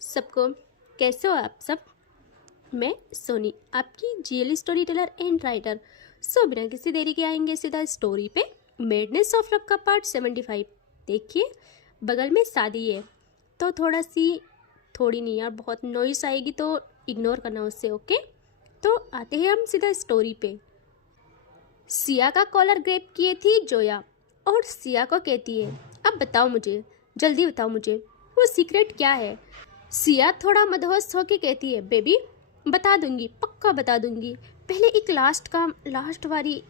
सबको, कैसे हो आप सब। मैं सोनी, आपकी GL story teller and writer. बिना किसी देरी के आएंगे सीधा स्टोरी पे। मेडनेस ऑफ लव का पार्ट 75। देखिए, बगल में शादी है तो थोड़ी नहीं यार, बहुत नॉइस आएगी तो इग्नोर करना उससे, ओके। तो आते हैं हम सीधा स्टोरी पे। सिया का कॉलर ग्रैब किए थी जोया और सिया को कहती है, अब बताओ मुझे, जल्दी बताओ मुझे, वो सीक्रेट क्या है। सिया थोड़ा मदहोश होके कहती है, बेबी बता दूंगी, पक्का बता दूंगी। पहले एक लास्ट वाली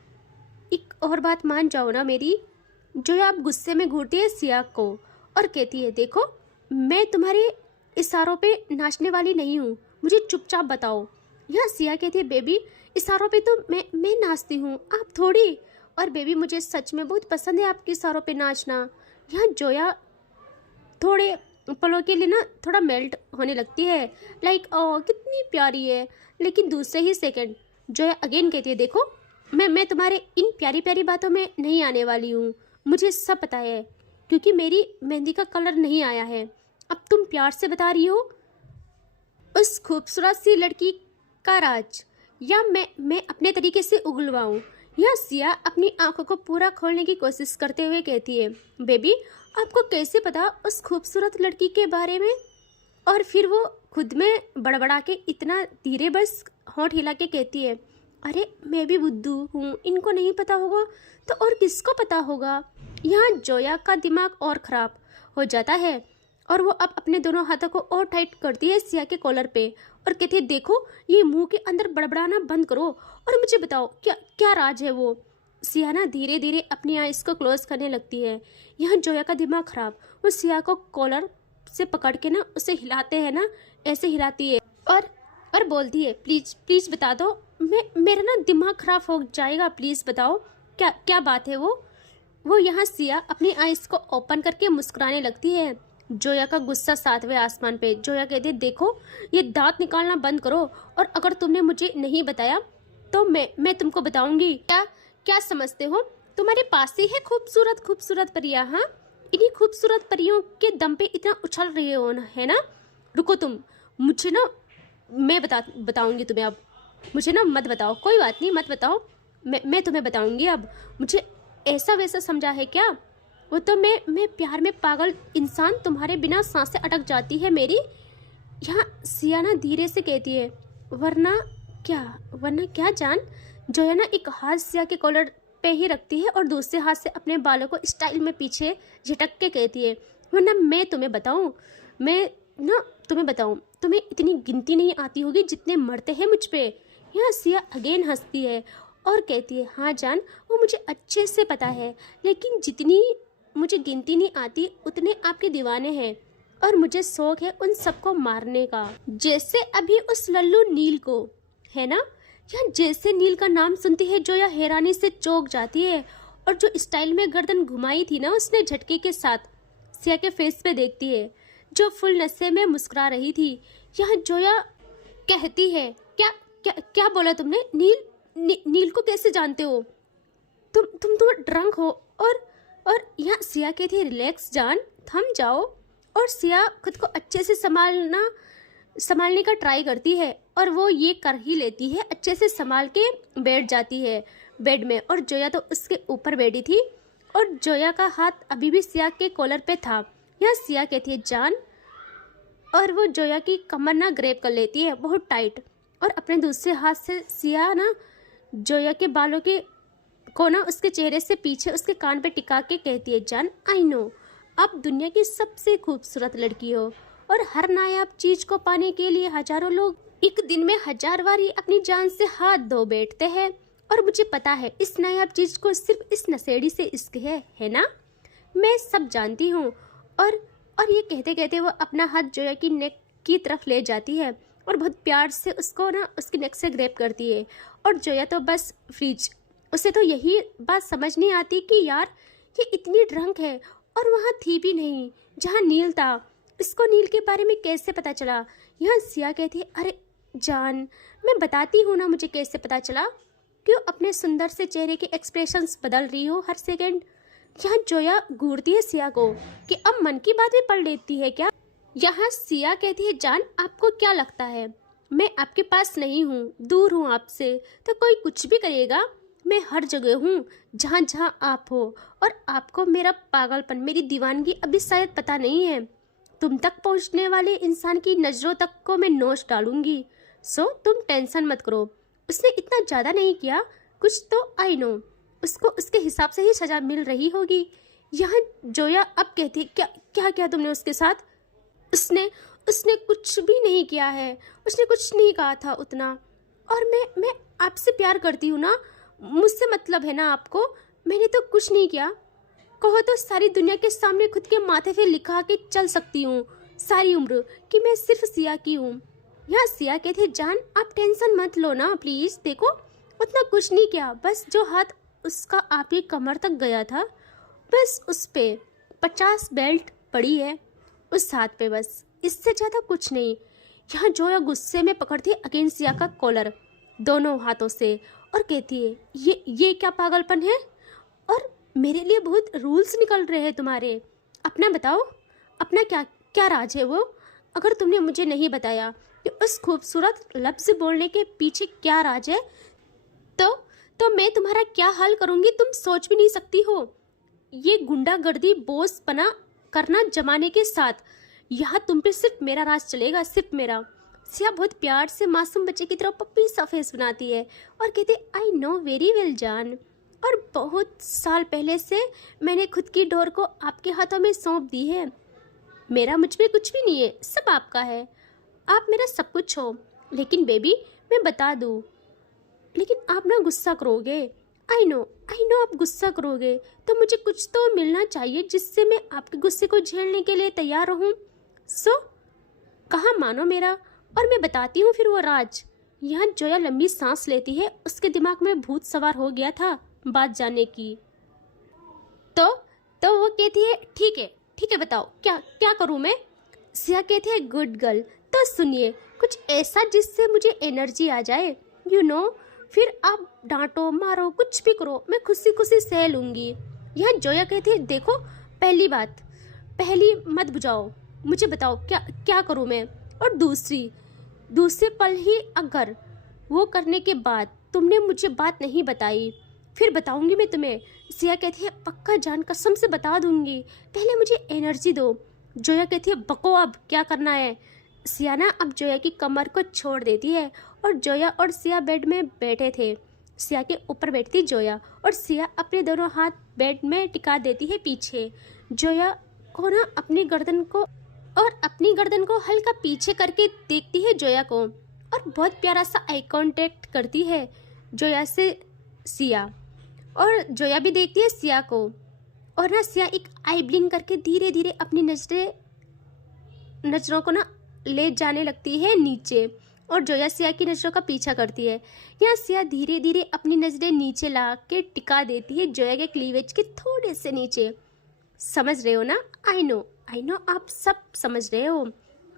एक और बात मान जाओ ना मेरी। जोया अब गुस्से में घूरती है सिया को और कहती है, देखो मैं तुम्हारे इशारों पे नाचने वाली नहीं हूँ, मुझे चुपचाप बताओ। यहाँ सिया कहती है, बेबी इशारों पे तो मैं नाचती हूँ, आप थोड़ी। और बेबी मुझे सच में बहुत पसंद है आपके इशारों पे नाचना। यहाँ जोया थोड़े पलों के लिए ना थोड़ा मेल्ट होने लगती है, लाइक ओ कितनी प्यारी है। लेकिन दूसरे ही सेकंड जोया अगेन कहती है, देखो मैं तुम्हारे इन प्यारी प्यारी बातों में नहीं आने वाली हूँ, मुझे सब पता है, क्योंकि मेरी मेहंदी का कलर नहीं आया है। अब तुम प्यार से बता रही हो उस खूबसूरत सी लड़की का राज, या मैं अपने तरीके से उगलवाऊं। यह सिया अपनी आंखों को पूरा खोलने की कोशिश करते हुए कहती है, बेबी आपको कैसे पता उस खूबसूरत लड़की के बारे में। और फिर वो खुद में बड़बड़ा के इतना धीरे बस होंठ हिला के कहती है, अरे मैं भी बुद्धू हूँ, इनको नहीं पता होगा तो और किसको पता होगा। यहाँ जोया का दिमाग और ख़राब हो जाता है और वो अब अपने दोनों हाथों को और टाइट करती है सिया के कॉलर पे और कहती है, देखो ये मुंह के अंदर बड़बड़ाना बंद करो और मुझे बताओ क्या क्या राज है वो। सिया ना धीरे धीरे अपनी आइज को क्लोज करने लगती है। यहाँ जोया का दिमाग खराब, वो सिया को कॉलर से पकड़ के ना उसे हिलाते हैं ना, ऐसे हिलाती है और बोलती है, प्लीज प्लीज बता दो, मेरा ना दिमाग खराब हो जाएगा, प्लीज बताओ क्या क्या बात है वो यहाँ सिया अपनी आइज को ओपन करके मुस्कुराने लगती है। जोया का गुस्सा 7वें आसमान पे। जोया कहती है, देखो ये दांत निकालना बंद करो और अगर तुमने मुझे नहीं बताया तो मैं तुमको बताऊंगी। क्या क्या समझते हो, तुम्हारे पास ही है खूबसूरत खूबसूरत परियां। हाँ, इन्हीं खूबसूरत परियों के दम पे इतना उछल रहे हो ना, है ना। रुको तुम, मुझे ना मैं बताऊंगी तुम्हें। अब मुझे ना मत बताओ, कोई बात नहीं मत बताओ, मैं तुम्हें बताऊंगी। अब मुझे ऐसा वैसा समझा है क्या। वो तो मैं प्यार में पागल इंसान, तुम्हारे बिना सांसें अटक जाती है मेरी। यहाँ सिया ना धीरे से कहती है, वरना क्या जान। जोया ना एक हाथ सिया के कॉलर पे ही रखती है और दूसरे हाथ से अपने बालों को स्टाइल में पीछे झटक के कहती है, वरना मैं तुम्हें बताऊं, तुम्हें इतनी गिनती नहीं आती होगी जितने मरते हैं मुझ पे। यहाँ सिया अगेन हंसती है और कहती है, हाँ जान वो मुझे अच्छे से पता है, लेकिन जितनी मुझे गिनती नहीं आती उतने आपके दीवाने हैं और मुझे शौक है उन सबको मारने का, जैसे अभी उस लल्लू नील को, है ना। यहाँ जैसे नील का नाम सुनती है जोया हैरानी से चौंक जाती है और जो स्टाइल में गर्दन घुमाई थी ना उसने झटके के साथ सिया के फेस पे देखती है जो फुल नशे में मुस्कुरा रही थी। यहाँ जोया कहती है, क्या क्या क्या बोला तुमने, नील को कैसे जानते हो, तुम ड्रंक हो। और यहाँ सिया कहती है, रिलैक्स जान, थम जाओ। और सिया खुद को अच्छे से संभालने का ट्राई करती है और वो ये कर ही लेती है, अच्छे से संभाल के बैठ जाती है बेड में। और जोया तो उसके ऊपर बैठी थी और जोया का हाथ अभी भी सिया के कॉलर पे था। यहाँ सिया कहती है, जान। और वो जोया की कमर ना ग्रैब कर लेती है बहुत टाइट और अपने दूसरे हाथ से सिया ना जोया के बालों के को ना उसके चेहरे से पीछे उसके कान पे टिका के कहती है, जान आई नो आप दुनिया की सबसे खूबसूरत लड़की हो और हर नायाब चीज को पाने के लिए हजारों लोग एक दिन में 1000 बारी अपनी जान से हाथ धो बैठते हैं। और मुझे पता है इस नायाब चीज को सिर्फ इस नशेड़ी से इश्क है ना, मैं सब जानती हूँ। और ये कहते कहते वो अपना हाथ जोया की नेक की तरफ ले जाती है और बहुत प्यार से उसको ना उसकी नेक से ग्रैब करती है। और जोया तो बस फ्रीज, उसे तो यही बात समझ नहीं आती कि यार ये इतनी ड्रंक है और वहाँ थी भी नहीं जहाँ नील था, इसको नील के बारे में कैसे पता चला। यहाँ सिया कहती है, अरे जान मैं बताती हूँ ना मुझे कैसे पता चला, क्यों अपने सुंदर से चेहरे के एक्सप्रेशंस बदल रही हो हर सेकंड। यहाँ जोया घूरती है सिया को कि अब मन की बात भी पढ़ लेती है क्या। यहाँ सिया कहती है, जान आपको क्या लगता है मैं आपके पास नहीं हूँ, दूर हूँ आपसे, तो कोई कुछ भी करेगा? मैं हर जगह हूँ जहाँ जहाँ आप हो, और आपको मेरा पागलपन, मेरी दीवानगी अभी शायद पता नहीं है। तुम तक पहुँचने वाले इंसान की नज़रों तक को मैं नोच डालूंगी। सो तुम टेंशन मत करो। उसने इतना ज़्यादा नहीं किया, कुछ तो आई नो, उसको उसके हिसाब से ही सज़ा मिल रही होगी। यहाँ जोया अब कहती है, क्या क्या किया तुमने उसके साथ? उसने उसने कुछ भी नहीं किया है, उसने कुछ नहीं कहा था उतना। और मैं आपसे प्यार करती हूँ ना, मुझसे मतलब है ना आपको। मैंने तो कुछ नहीं किया। कहो तो सारी दुनिया के सामने खुद के माथे पे लिखा के चल सकती हूँ सारी उम्र कि मैं सिर्फ सिया की हूँ। यहाँ सिया कहते, जान आप टेंशन मत लो ना प्लीज़, देखो उतना कुछ नहीं किया, बस जो हाथ उसका आपकी कमर तक गया था, बस उस पे 50 बेल्ट पड़ी है उस हाथ पे, बस इससे ज़्यादा कुछ नहीं। यहाँ जोया गुस्से में पकड़ती है अगेन सिया का कॉलर दोनों हाथों से और कहती है, ये क्या पागलपन है? और मेरे लिए बहुत रूल्स निकल रहे हैं तुम्हारे। अपना बताओ, अपना क्या क्या राज है वो? अगर तुमने मुझे नहीं बताया कि उस खूबसूरत लफ्ज़ बोलने के पीछे क्या राज है, तो मैं तुम्हारा क्या हाल करूँगी तुम सोच भी नहीं सकती हो। ये गुंडागर्दी बोसपना करना जमाने के साथ, यहाँ तुम पे सिर्फ मेरा राज चलेगा, सिर्फ मेरा। सिया बहुत प्यार से मासूम बच्चे की तरह पप्पी सा फेस बनाती है और कहती, आई नो वेरी वेल जान, और बहुत साल पहले से मैंने खुद की डोर को आपके हाथों में सौंप दी है। मेरा मुझ में कुछ भी नहीं है, सब आपका है, आप मेरा सब कुछ हो। लेकिन बेबी मैं बता दूँ, लेकिन आप ना गुस्सा करोगे। आई नो आप गुस्सा करोगे, तो मुझे कुछ तो मिलना चाहिए जिससे मैं आपके गुस्से को झेलने के लिए तैयार रहूं। सो कहाँ मानो मेरा, और मैं बताती हूँ फिर वो राज। यहाँ जोया लंबी सांस लेती है, उसके दिमाग में भूत सवार हो गया था बात जानने की। तो वो कहती है, ठीक है बताओ क्या क्या करूँ मैं? सिया कहती है, गुड गर्ल, तो सुनिए कुछ ऐसा जिससे मुझे एनर्जी आ जाए, यू नो, फिर आप डांटो मारो कुछ भी करो, मैं खुशी खुशी सह लूँगी। यहाँ जोया कहती है, देखो पहली मत बुझाओ, मुझे बताओ क्या क्या करूँ मैं? और दूसरे पल ही अगर वो करने के बाद तुमने मुझे बात नहीं बताई, फिर बताऊंगी मैं तुम्हें। सिया कहती है, पक्का जान, कसम से बता दूंगी, पहले मुझे एनर्जी दो। जोया कहती है, बको अब क्या करना है? सिया ना अब जोया की कमर को छोड़ देती है और जोया और सिया बेड में बैठे थे। सिया के ऊपर बैठती जोया और सिया अपने दोनों हाथ बेड में टिका देती है पीछे। जोया को ना अपनी गर्दन को हल्का पीछे करके देखती है जोया को, और बहुत प्यारा सा आई कांटेक्ट करती है जोया से सिया, और जोया भी देखती है सिया को। और ना सिया एक आई ब्लिंक करके धीरे धीरे अपनी नजरों को ना ले जाने लगती है नीचे, और जोया सिया की नजरों का पीछा करती है। यहाँ सिया धीरे धीरे अपनी नजरें नीचे ला के टिका देती है जोया के क्लीवेज के थोड़े से नीचे। समझ रहे हो ना? आई नो आप सब समझ रहे हो।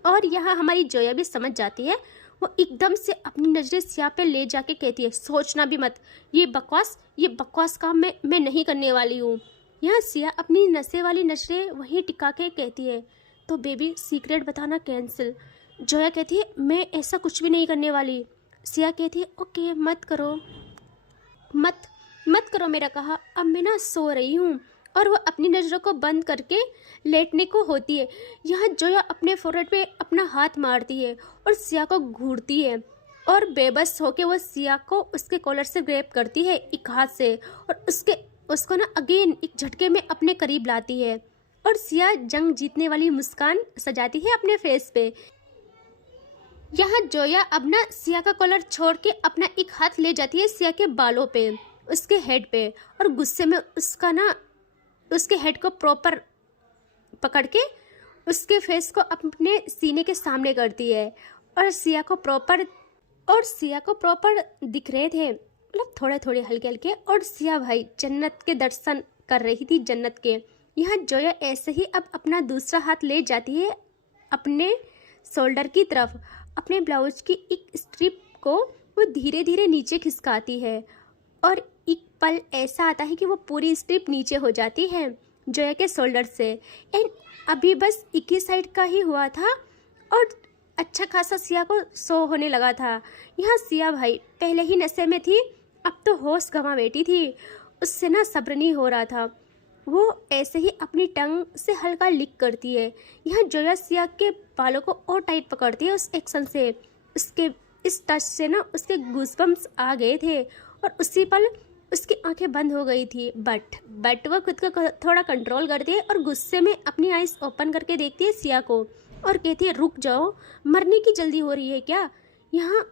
और यहाँ हमारी जोया भी समझ जाती है। वो एकदम से अपनी नजरें सिया पे ले जाके कहती है, सोचना भी मत, ये बकवास काम मैं नहीं करने वाली हूँ। यहाँ सिया अपनी नशे वाली नजरें वहीं टिका के कहती है, तो बेबी सीक्रेट बताना कैंसिल। जोया कहती है, मैं ऐसा कुछ भी नहीं करने वाली। सिया कहती है, ओके मत करो मेरा कहा, अब मैं ना सो रही हूँ। और वो अपनी नज़रों को बंद करके लेटने को होती है। यहाँ जोया अपने फोrehead पे अपना हाथ मारती है और सिया को घूरती है, और बेबस होके वो सिया को उसके कॉलर से ग्रैब करती है एक हाथ से, और उसको ना अगेन एक झटके में अपने करीब लाती है, और सिया जंग जीतने वाली मुस्कान सजाती है अपने फेस पे। यहाँ जोया अब ना सिया का कॉलर छोड़ के अपना एक हाथ ले जाती है सिया के बालों पे, उसके हेड पे, और गुस्से में उसके हेड को प्रॉपर पकड़ के उसके फेस को अपने सीने के सामने करती है, और सिया को प्रॉपर दिख रहे थे, मतलब थोड़े थोड़े हल्के हल्के, और सिया भाई जन्नत के दर्शन कर रही थी, जन्नत के। यहाँ जोया ऐसे ही अब अपना दूसरा हाथ ले जाती है अपने शोल्डर की तरफ, अपने ब्लाउज की एक स्ट्रिप को वो धीरे धीरे नीचे खिसकाती है, और एक पल ऐसा आता है कि वो पूरी स्ट्रिप नीचे हो जाती है। जोया के शोल्डर से। एंड अभी बस एक ही साइड का ही हुआ था और अच्छा खासा सिया को शो होने लगा था। यहाँ सिया भाई पहले ही नशे में थी, अब तो होश गंवा बैठी थी। उससे ना सब्र नहीं हो रहा था। वो ऐसे ही अपनी टंग से हल्का लिक करती है। यहाँ जोया सिया के बालों को और टाइट पकड़ती है उस एक्शन से। उसके इस टच से ना उसके गूज़बम्स आ गए थे और उसी पल उसकी आंखें बंद हो गई थी। बट वो खुद को थोड़ा कंट्रोल करती है और गुस्से में अपनी आइज़ ओपन करके देखती है सिया को और कहती है, रुक जाओ, मरने की जल्दी हो रही है क्या? यहाँ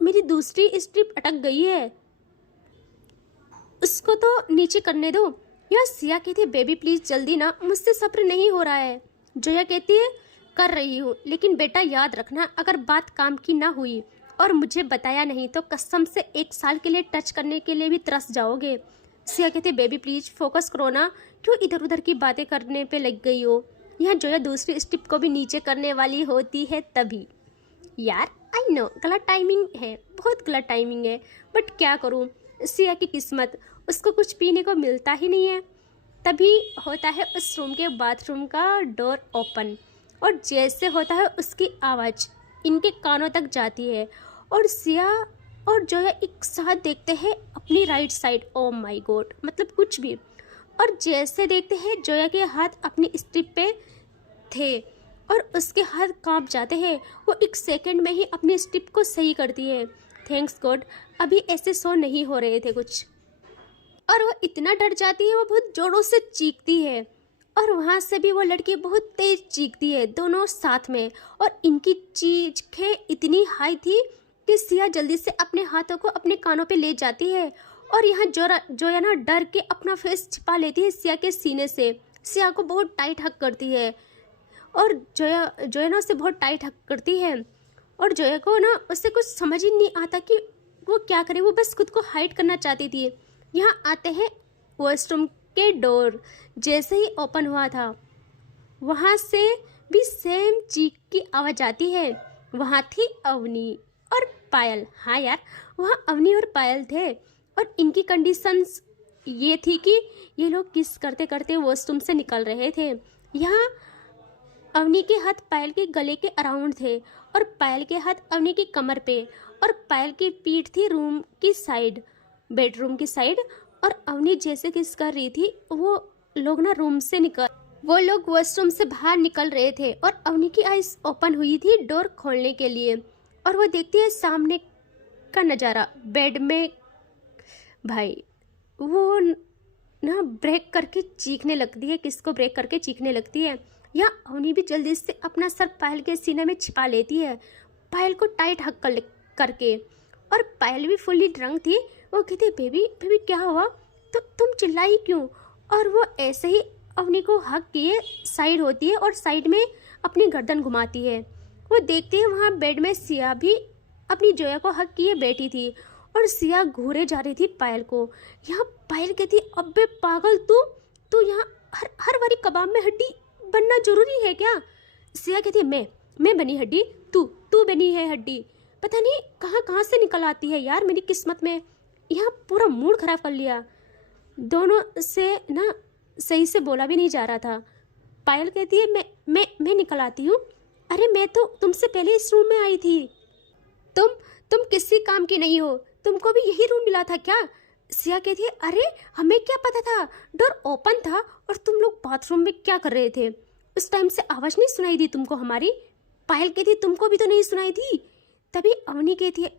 मेरी दूसरी स्ट्रिप अटक गई है, उसको तो नीचे करने दो। यह सिया कहती है, बेबी प्लीज जल्दी ना, मुझसे सब्र नहीं हो रहा है। जोया कहती है, कर रही हूँ, लेकिन बेटा याद रखना, अगर बात काम की ना हुई और मुझे बताया नहीं तो कसम से 1 साल के लिए टच करने के लिए भी तरस जाओगे। सिया कहती है, बेबी प्लीज फोकस करो ना, क्यों इधर उधर की बातें करने पे लग गई हो? यहाँ जोया दूसरी स्टिप को भी नीचे करने वाली होती है तभी। यार आई नो गलत टाइमिंग है, बहुत गलत टाइमिंग है, बट क्या करूँ, सिया की किस्मत, उसको कुछ पीने को मिलता ही नहीं है। तभी होता है उस रूम के बाथरूम का डोर ओपन और जैसे होता है उसकी आवाज़ इनके कानों तक जाती है और सिया और जोया एक साथ देखते हैं अपनी right side. Oh my God, मतलब कुछ भी। और जैसे देखते हैं जोया के हाथ अपनी स्ट्रिप पे थे और उसके हाथ कांप जाते हैं। वो 1 सेकंड में ही अपनी स्ट्रिप को सही करती है। थैंक्स गॉड, अभी ऐसे शो नहीं हो रहे थे कुछ। और वो इतना डर जाती है, वो बहुत जोरों से चीखती है और वहाँ से भी वो लड़की बहुत तेज चीखती है, दोनों साथ में। और इनकी चीखें इतनी हाई थी कि सिया जल्दी से अपने हाथों को अपने कानों पे ले जाती है और यहाँ जोया ना डर के अपना फेस छिपा लेती है सिया के सीने से। सिया को बहुत टाइट हक करती है और जोया ना उससे बहुत टाइट हक करती है और जोया को ना उससे कुछ समझ ही नहीं आता कि वो क्या करे। वो बस खुद को हाइड करना चाहती थी। यहाँ आते हैं वॉशरूम के डोर जैसे ही ओपन हुआ था, वहाँ से भी सेम चीख की आवाज़ आती है। वहाँ थी अवनी और पायल। हाँ यार, वहाँ अवनी और पायल थे और इनकी कंडीशंस ये थी कि ये लोग किस करते करते वॉशरूम से निकल रहे थे। यहाँ अवनी के हाथ पायल के गले के अराउंड थे और पायल के हाथ अवनी की कमर पे और पायल की पीठ थी रूम की साइड, बेडरूम की साइड। और अवनी जैसे किस कर रही थी, वो लोग वॉशरूम से बाहर निकल रहे थे और अवनी की आइज ओपन हुई थी डोर खोलने के लिए और वो देखती है सामने का नज़ारा। बेड में भाई वो ना ब्रेक करके चीखने लगती है, किसको ब्रेक करके चीखने लगती है। या अवनी भी जल्दी से अपना सर पायल के सीने में छिपा लेती है, पायल को टाइट हक करके। और पायल भी फुल्ली ड्रंक थी। वो कहती है, बेबी बेबी क्या हुआ, तो तुम चिल्लाई क्यों? और वो ऐसे ही अवनी को हक किए साइड होती है और साइड में अपनी गर्दन घुमाती है। वो देखती है वहाँ बेड में सिया भी अपनी जोया को हक किए बैठी थी और सिया घूरे जा रही थी पायल को। यहाँ पायल कहती है, अबे पागल तू यहाँ हर बारी कबाब में हड्डी बनना जरूरी है क्या? सिया कहती है, मैं बनी हड्डी, तू बनी है हड्डी। पता नहीं कहाँ से निकल आती है यार मेरी किस्मत में। यहाँ पूरा मूड खराब कर लिया। दोनों से ना सही से बोला भी नहीं जा रहा था। पायल कहती है, मैं निकल आती हूँ। अरे मैं तो तुमसे पहले इस रूम में आई थी। तुम किसी काम की नहीं हो, तुमको भी यही रूम मिला था क्या? सिया कहती है, अरे हमें क्या पता था, डोर ओपन था और तुम लोग बाथरूम में क्या कर रहे थे? उस टाइम से आवाज़ नहीं सुनाई दी तुमको हमारी? पायल कहती, तुमको भी तो नहीं सुनाई थी। तभी अवनी कहती है,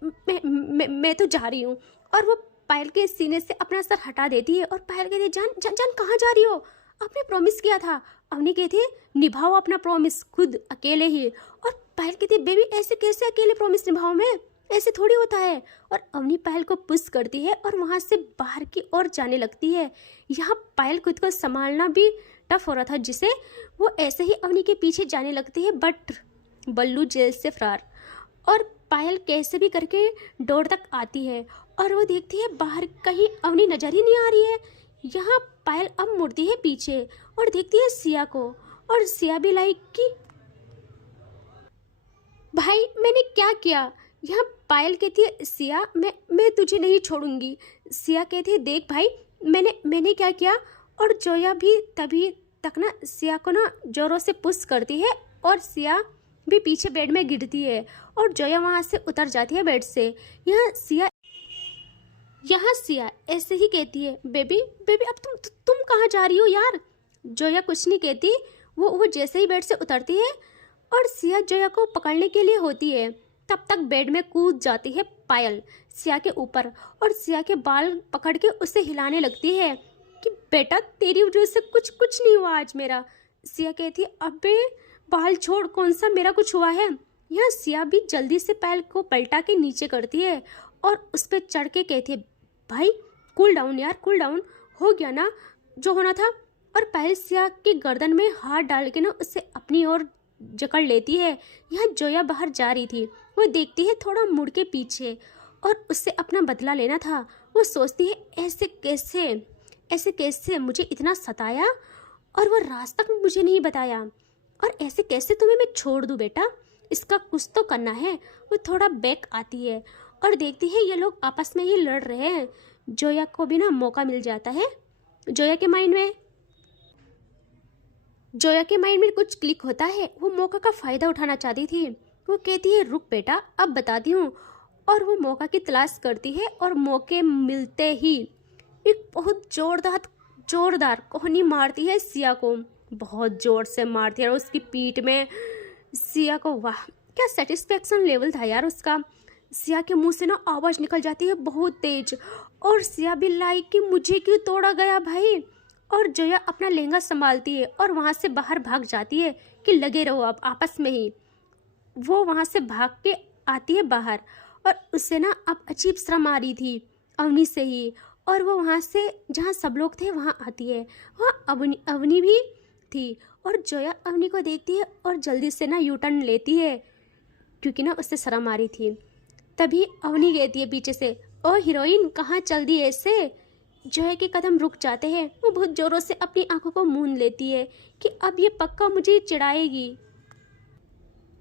मैं तो जा रही हूँ। और वो पायल के सीने से अपना सर हटा देती है और पायल कहती है, जान कहाँ जा रही हो? आपने प्रॉमिस किया था। अवनी कहती है, निभाओ अपना प्रॉमिस खुद अकेले ही। और पायल कहती है, बेबी ऐसे कैसे अकेले प्रॉमिस निभाऊं मैं, ऐसे थोड़ी होता है। और अवनी पायल को पुश करती है और वहाँ से बाहर की ओर जाने लगती है। यहाँ पायल खुद को संभालना भी टफ हो रहा था जिसे वो ऐसे ही अवनी के पीछे जाने लगती है। बट बल्लू जेल से फरार और पायल कैसे भी करके डोर तक आती है और वो देखती है बाहर कहीं अवनी नजर ही नहीं आ रही है। यहाँ पायल अब मुड़ती है पीछे और देखती है सिया को और सिया भी लाइक कि भाई मैंने क्या किया। यहाँ पायल कहती है, सिया मैं तुझे नहीं छोड़ूंगी। सिया कहती है, देख भाई मैंने क्या किया। और जोया भी तभी तक ना सिया को ना जोरों से पुश करती है और सिया भी पीछे बेड में गिरती है और जोया वहाँ से उतर जाती है बेड से। यहाँ सिया ऐसे ही कहती है, बेबी बेबी अब तुम कहाँ जा रही हो यार। जोया कुछ नहीं कहती, वो जैसे ही बेड से उतरती है और सिया जोया को पकड़ने के लिए होती है, तब तक बेड में कूद जाती है पायल सिया के ऊपर और सिया के बाल पकड़ के उसे हिलाने लगती है कि बेटा तेरी वजह से कुछ नहीं हुआ आज मेरा। सिया कहती है, अबे बाल छोड़, कौन सा मेरा कुछ हुआ है। यहाँ सिया भी जल्दी से पायल को पलटा के नीचे करती है और उस पर चढ़ के कहती है, भाई कूल डाउन यार, कूल डाउन, हो गया ना जो होना था। और पायल सिया के गर्दन में हाथ डाल के ना उसे अपनी ओर जकड़ लेती है। यहाँ जोया बाहर जा रही थी, वो देखती है थोड़ा मुड़ के पीछे और उससे अपना बदला लेना था। वो सोचती है ऐसे कैसे मुझे इतना सताया और वो राज तक मुझे नहीं बताया, और ऐसे कैसे तुम्हें मैं छोड़ दूँ बेटा, इसका कुछ तो करना है। वो थोड़ा बैक आती है और देखती है ये लोग आपस में ही लड़ रहे हैं। जोया को भी ना मौका मिल जाता है। जोया के माइंड में कुछ क्लिक होता है। वो मौका का फ़ायदा उठाना चाहती थी। वो कहती है, रुक बेटा अब बताती हूँ। और वो मौका की तलाश करती है और मौके मिलते ही एक बहुत जोरदार कोहनी मारती है सिया को, बहुत ज़ोर से मारती है और उसकी पीठ में सिया को, वाह क्या सेटिस्फेक्शन लेवल था यार उसका। सिया के मुंह से ना आवाज़ निकल जाती है बहुत तेज और सिया भी लाइक कि मुझे क्यों तोड़ा गया भाई। और जोया अपना लहंगा संभालती है और वहाँ से बाहर भाग जाती है कि लगे रहो अब आपस में ही। वो वहाँ से भाग के आती है बाहर और उससे ना अब अजीब शर्म आ रही थी अवनी से ही। और वो वहाँ से जहाँ सब लोग थे वहाँ आती है, वहाँ अवनी भी थी और जोया अवनी को देखती है और जल्दी से ना यू टर्न लेती है क्योंकि ना उससे शर्म आ रही थी। तभी अवनी कहती है पीछे से, ओ हीरोइन कहाँ चल दी ऐसे। जोया के कदम रुक जाते हैं। वो बहुत ज़ोरों से अपनी आंखों को मूंद लेती है कि अब ये पक्का मुझे चिढ़ाएगी,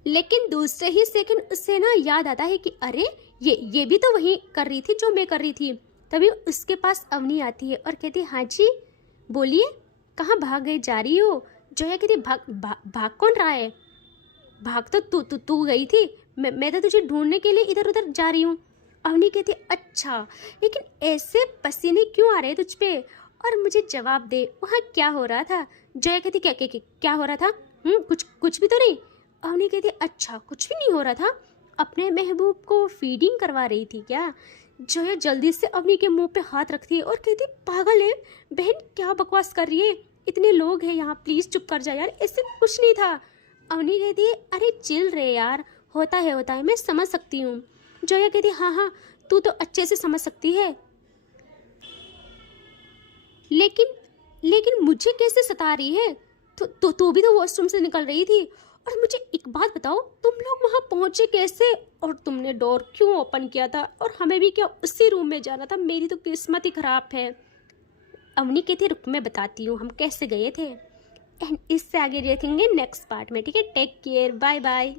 लेकिन दूसरे ही सेकंड उससे ना याद आता है कि अरे ये भी तो वही कर रही थी जो मैं कर रही थी। तभी उसके पास अवनी आती है और कहती है, हाँ जी बोलिए कहाँ भाग गई जा रही हो। जोया कहती, भाग कौन रहा है, भाग तो तू गई थी, मैं तो तुझे ढूंढने के लिए इधर उधर जा रही हूँ। अवनी कहती, अच्छा लेकिन ऐसे पसीने क्यों आ रहे तुझ पे, और मुझे जवाब दे वहाँ क्या हो रहा था। जोया कहती, क्या हो रहा था, कुछ भी तो नहीं। अवनी कहती, अच्छा कुछ भी नहीं हो रहा था, अपने महबूब को फीडिंग करवा रही थी क्या। जोया जल्दी से अवनी के मुंह पे हाथ रखती है और कहती, पागल है बहन, क्या बकवास कर रही है, इतने लोग हैं यहाँ, प्लीज़ चुप कर जा यार, ऐसे कुछ नहीं था। अवनी कहती है, अरे चिल रहे यार, होता है मैं समझ सकती हूँ। जोया कहती, हाँ तू तो अच्छे से समझ सकती है, लेकिन मुझे कैसे सता रही है, तू भी तो वॉशरूम से निकल रही थी। और मुझे एक बात बताओ, तुम लोग वहाँ पहुँचे कैसे, और तुमने डोर क्यों ओपन किया था, और हमें भी क्या उसी रूम में जाना था, मेरी तो किस्मत ही खराब है। अवनी कहती, रुक मैं बताती हूँ हम कैसे गए थे, एंड इससे आगे देखेंगे नेक्स्ट पार्ट में, ठीक है। Take care, bye bye.